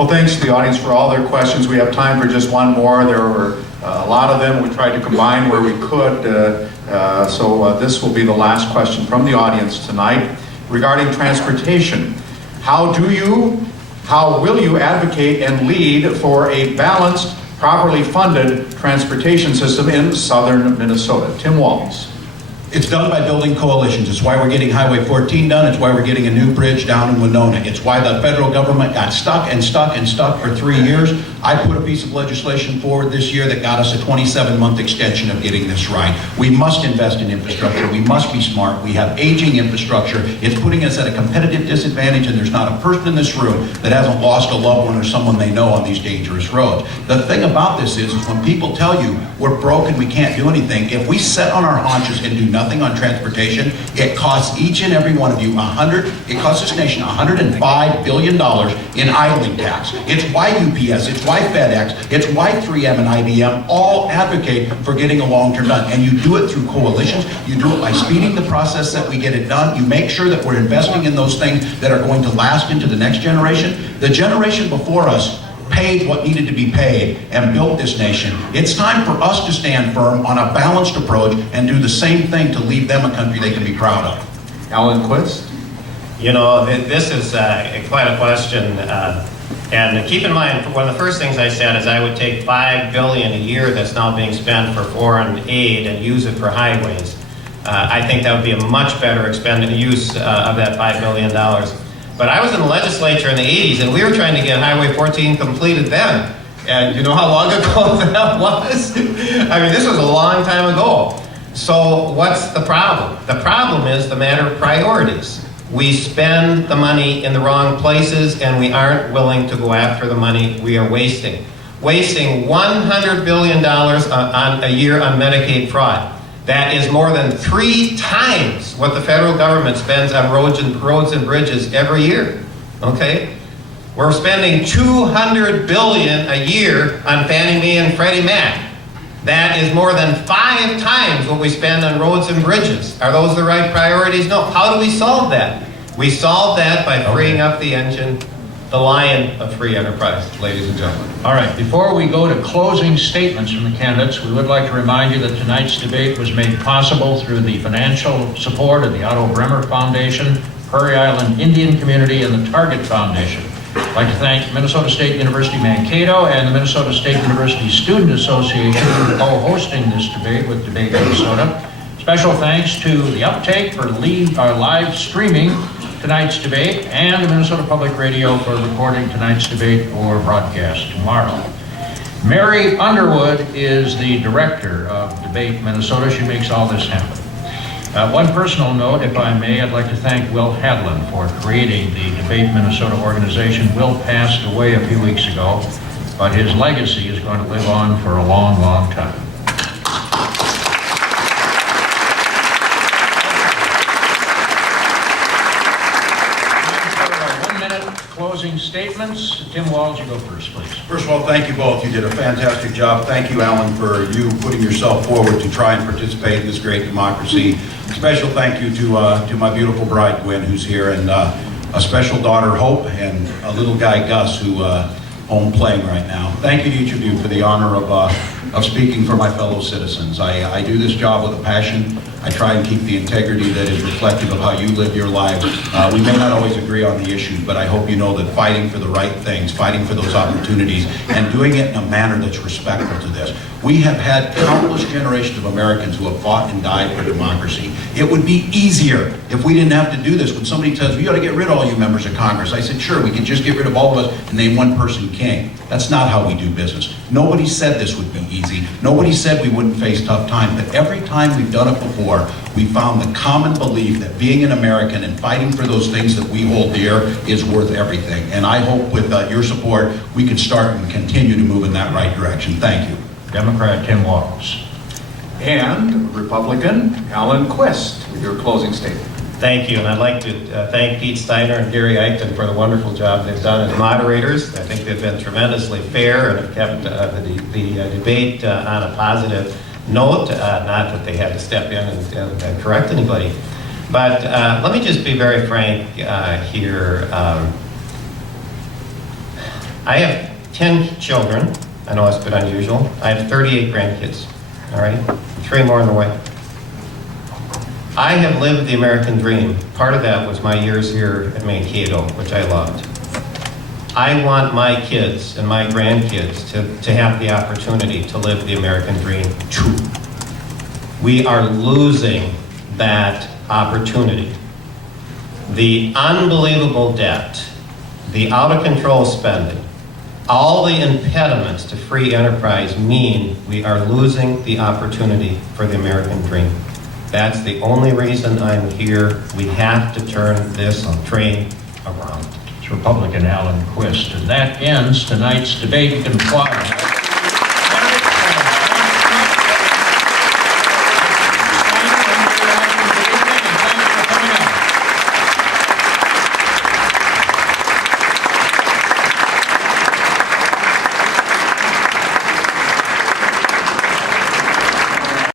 Well, thanks to the audience for all their questions. We have time for just one more. There were a lot of them. We tried to combine where we could. So this will be the last question from the audience tonight regarding transportation. How will you advocate and lead for a balanced, properly funded transportation system in southern Minnesota? Tim Walz. It's done by building coalitions. It's why we're getting Highway 14 done. It's why we're getting a new bridge down in Winona. It's why the federal government got stuck and stuck and stuck for 3 years. I put a piece of legislation forward this year that got us a 27-month extension of getting this right. We must invest in infrastructure. We must be smart. We have aging infrastructure. It's putting us at a competitive disadvantage, and there's not a person in this room that hasn't lost a loved one or someone they know on these dangerous roads. The thing about this is when people tell you we're broke and we can't do anything, if we sit on our haunches and do nothing on transportation, it costs each and every one of you it costs this nation $105 billion in idling tax. It's why UPS, it's why FedEx, it's why 3M and IBM all advocate for getting a long-term done. And you do it through coalitions. You do it by speeding the process that we get it done. You make sure that we're investing in those things that are going to last into the next generation. The generation before us paid what needed to be paid and built this nation. It's time for us to stand firm on a balanced approach and do the same thing to leave them a country they can be proud of. Alan Quist. You know, this is quite a question. And keep in mind, one of the first things I said is I would take $5 billion a year that's now being spent for foreign aid and use it for highways. I think that would be a much better expended use of that $5 billion. But I was in the legislature in the 80s, and we were trying to get Highway 14 completed then. And you know how long ago that was? I mean, this was a long time ago. So what's the problem? The problem is the matter of priorities. We spend the money in the wrong places, and we aren't willing to go after the money we are wasting. Wasting $100 billion a year on Medicaid fraud. That is more than 3 times what the federal government spends on roads and bridges every year, okay? We're spending $200 billion a year on Fannie Mae and Freddie Mac. That is more than 5 times what we spend on roads and bridges. Are those the right priorities? No. How do we solve that? We solve that by freeing up the engine, the lion of free enterprise, ladies and gentlemen. All right, before we go to closing statements from the candidates, we would like to remind you that tonight's debate was made possible through the financial support of the Otto Bremer Foundation, Prairie Island Indian Community, and the Target Foundation. I'd like to thank Minnesota State University Mankato and the Minnesota State University Student Association for co-hosting this debate with Debate Minnesota. Special thanks to The Uptake for live streaming tonight's debate, and the Minnesota Public Radio for recording tonight's debate for broadcast tomorrow. Mary Underwood is the director of Debate Minnesota. She makes all this happen. One personal note, if I may, I'd like to thank Will Hadlin for creating the Debate Minnesota organization. Will passed away a few weeks ago, but his legacy is going to live on for a long, long time. Closing statements. Tim Walz, you go first, please. First of all, thank you both. You did a fantastic job. Thank you, Alan, for you putting yourself forward to try and participate in this great democracy. Special thank you to my beautiful bride, Gwen, who's here, and a special daughter, Hope, and a little guy, Gus, who home playing right now. Thank you to each of you for the honor of speaking for my fellow citizens. I do this job with a passion. I try and keep the integrity that is reflective of how you live your lives. We may not always agree on the issues, but I hope you know that fighting for the right things, fighting for those opportunities, and doing it in a manner that's respectful to this. We have had countless generations of Americans who have fought and died for democracy. It would be easier if we didn't have to do this. When somebody tells me, you ought to get rid of all you members of Congress, I said, sure, we can just get rid of all of us and name one person king. That's not how we do business. Nobody said this would be easy. Nobody said we wouldn't face tough times, but every time we've done it before, we found the common belief that being an American and fighting for those things that we hold dear is worth everything. And I hope with your support, we can start and continue to move in that right direction. Thank you. Democrat Tim Walz. And Republican Alan Quist with your closing statement. Thank you, and I'd like to thank Pete Steiner and Gary Eichten for the wonderful job they've done as moderators. I think they've been tremendously fair and have kept the debate on a positive note. Not that they had to step in and correct anybody. But let me just be very frank here. I have 10 children. I know that's a bit unusual. I have 38 grandkids, all right? 3 more on the way. I have lived the American dream. Part of that was my years here at Mankato, which I loved. I want my kids and my grandkids to have the opportunity to live the American dream too. We are losing that opportunity. The unbelievable debt, the out-of-control spending, all the impediments to free enterprise mean we are losing the opportunity for the American dream. That's the only reason I'm here. We have to turn this train around. It's Republican Alan Quist. And that ends tonight's debate. You can applaud.